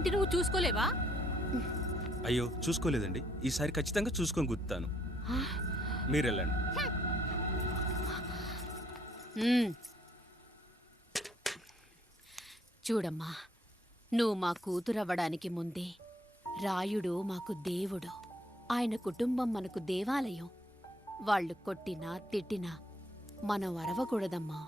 ఏంటి నువ్వు చూసుకోలేవా? అయ్యో చూసుకోలేదండి, ఈసారి ఖచ్చితంగా చూసుకొని గుర్తాను. మీరు వెళ్ళండి. చూడమ్మా, నువ్వు మా కూతురవ్వడానికి ముందే రాయుడు మాకు దేవుడు, ఆయన కుటుంబం మనకు దేవాలయం. వాళ్ళు కొట్టినా తిట్టినా మనం అరవకూడదమ్మా.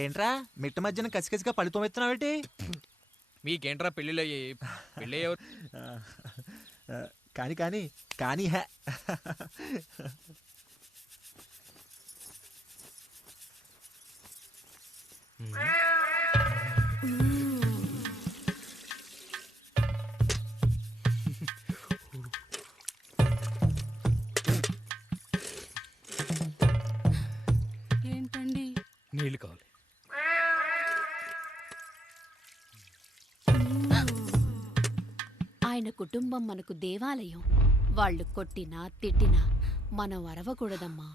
ఏంట్రా మిట్ట మధ్యన కసికసిగా పళ్ళుతో ఎత్తున్నావేటి? మీకేంట్రా పెళ్ళిళ్ళయ్యాయి? పెళ్ళి కానీ కానీ కానీ హే ఏంటండి? నీళ్ళు కావాలి. ఆయన కుటుంబం మనకు దేవాలయం. వాళ్ళు కొట్టినా తిట్టినా మనం అరవకూడదమ్మా.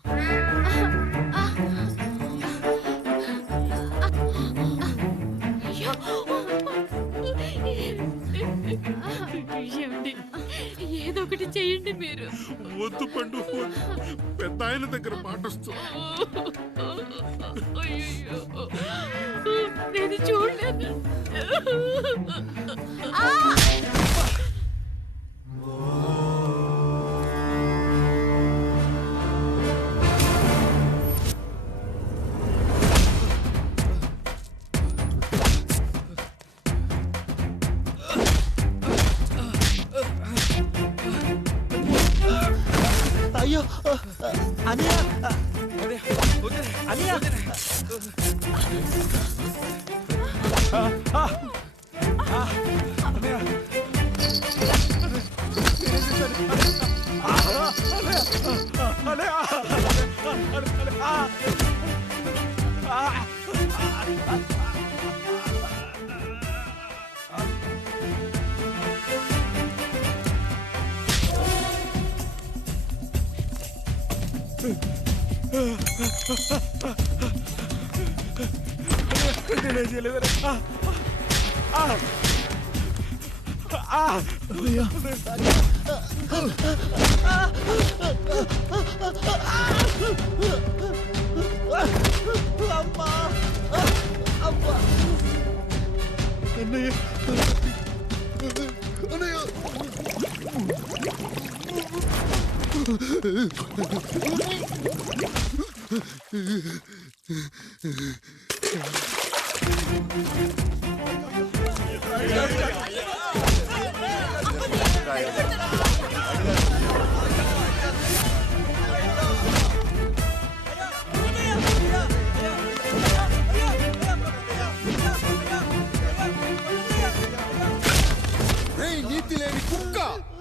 ఏదో ఒకటి చెయ్యండి మీరు. వద్దు పండు, పెద్ద ఆయన దగ్గర మాటొస్తూ. నేను చూడలేదు. అయ్యో అనియా అనియా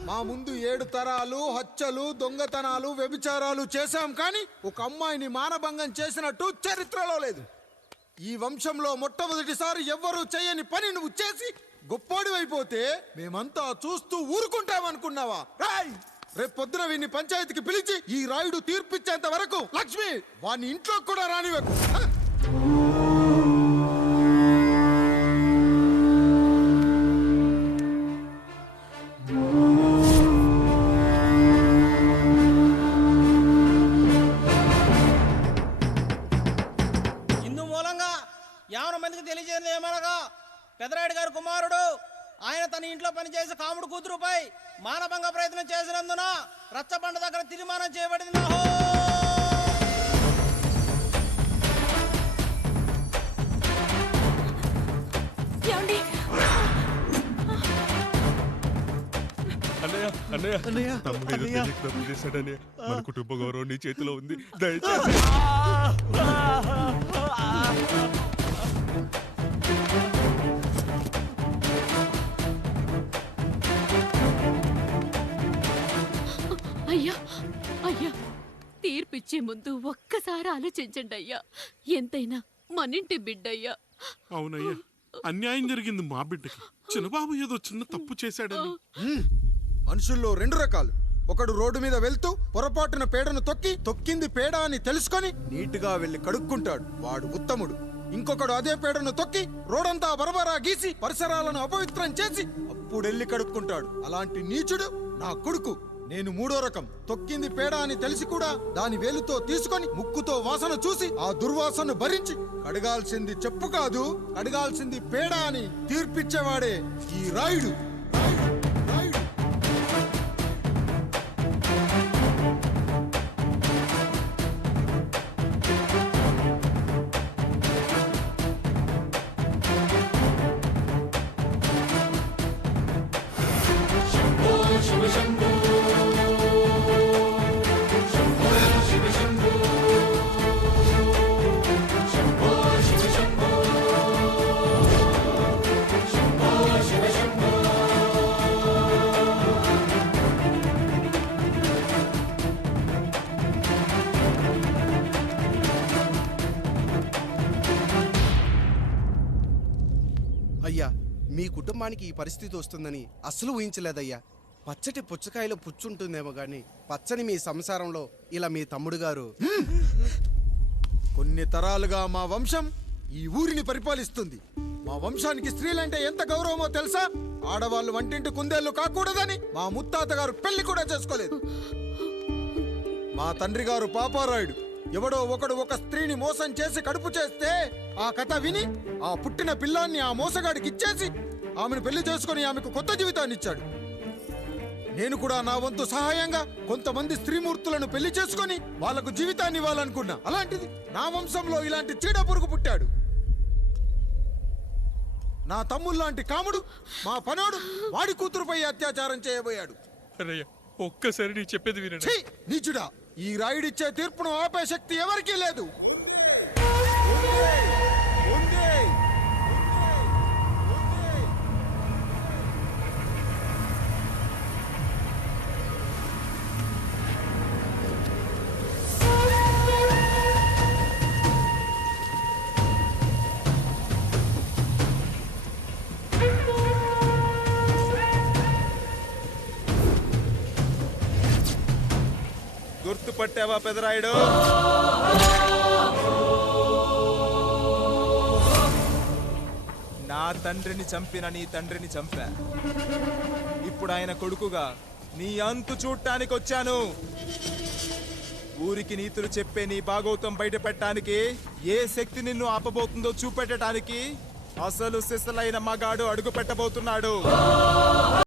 మా ముందు 7 తరాలు హత్యలు, దొంగతనాలు, వ్యభిచారాలు చేశాం, కానీ ఒక అమ్మాయిని మానభంగం చేసినట్టు చరిత్రలో లేదు. ఈ వంశంలో మొట్టమొదటిసారి ఎవ్వరూ చేయని పని నువ్వు చేసి గొప్పోడివైపోతే మేమంతా చూస్తూ ఊరుకుంటామనుకున్నావా? రేపు పొద్దున వీడిని పంచాయతీకి పిలిచి ఈ రాయుడు తీర్పిచ్చేంత వరకు లక్ష్మి వాడిని ఇంట్లో కూడా రానివ్వకు. తెలియజేయడం ఏమనగా పెదరాయుడు గారి కుమారుడు ఆయన తన ఇంట్లో పనిచేసే కాముడు కూతురుపై మానభంగ ప్రయత్నం చేసినందున రచ్చబండ దగ్గర తీర్మానం చేయబడింది. మన కుటుంబ గౌరవం నీ చేతిలో ఉంది, దయచేసి. అయ్యా అయ్యా, తీర్పిచ్చే ముందు ఒక్కసారి ఆలోచించండి అయ్యా. ఎంతైనా మనింటి బిడ్డయ్యా. అవునయ్యా, అన్యాయం జరిగింది మా బిడ్డకి. చిన్నబాబు ఏదో చిన్న తప్పు చేశాడని. మనుషుల్లో 2 రకాలు, ఒకడు రోడ్డు మీద వెళ్తూ పొరపాటున పేడను తొక్కింది పేడ అని తెలుసుకొని నీటుగా వెళ్లి కడుక్కుంటాడు, వాడు ఉత్తముడు. ఇంకొకడు అదే పేడను తొక్కి రోడంతా బరబరా గీసి పరిసరాలను అపవిత్రం చేసి అప్పుడెళ్ళి కడుక్కుంటాడు. అలాంటి నీచుడు నా కొడుకు. నేను మూడో రకం. తొక్కింది పేడ అని తెలిసి కూడా దాని వేలుతో తీసుకొని ముక్కుతో వాసన చూసి ఆ దుర్వాసన భరించి కడగాల్సింది చెప్పు కాదు, కడగాల్సింది పేడ అని తీర్పిచ్చేవాడే ఈ రాయుడు. అయ్యా, మీ కుటుంబానికి ఈ పరిస్థితి వస్తుందని అస్సలు ఊహించలేదయ్యా. పచ్చటి పుచ్చకాయలో పుచ్చుంటుందేమో గాని పచ్చని మీ సంసారంలో ఇలా మీ తమ్ముడు గారు. కొన్ని తరాలుగా మా వంశం ఈ ఊరిని పరిపాలిస్తుంది. మా వంశానికి స్త్రీలంటే ఎంత గౌరవమో తెలుసా? ఆడవాళ్ళు వంటింటి కుందేళ్లు కాకూడదని మా ముత్తాత గారు పెళ్లి కూడా చేసుకోలేదు. మా తండ్రి గారు పాపారాయుడు ఎవడో ఒకడు ఒక స్త్రీని మోసం చేసి కడుపు చేస్తే ఆ కథ విని ఆ పుట్టిన పిల్లాన్ని ఆ మోసగాడికి ఇచ్చేసి ఆమెను పెళ్లి చేసుకుని ఆమెకు కొత్త జీవితాన్ని ఇచ్చాడు. నేను కూడా నా వంతు సహాయంగా కొంతమంది స్త్రీమూర్తులను పెళ్లి చేసుకొని వాళ్లకు జీవితాన్ని ఇవ్వాలనుకున్నా. అలాంటిది నా వంశంలో ఇలాంటి చీడ పురుగు పుట్టాడు. నా తమ్ముళ్ళలాంటి కాముడు మా పనోడు వాడి కూతురుపై అత్యాచారం చేయబోయాడు. ఒక్కసారి నీ చెప్పేది వినండి. ఛీ! నీచుడా, ఈ రాయుడిచ్చే తీర్పును ఆపే శక్తి ఎవరికీ లేదు. గుర్తుపట్టావా పెదరాయుడు? నా తండ్రిని చంపిన నీ తండ్రిని చంపా. ఇప్పుడు ఆయన కొడుకుగా నీ అంతు చూడటానికి వచ్చాను. ఊరికి నీతులు చెప్పే నీ భాగవతం బయట పెట్టడానికి ఏ శక్తి నిన్ను ఆపబోతుందో చూపెట్టడానికి అసలు సిసలైన మగాడు అడుగు పెట్టబోతున్నాడు.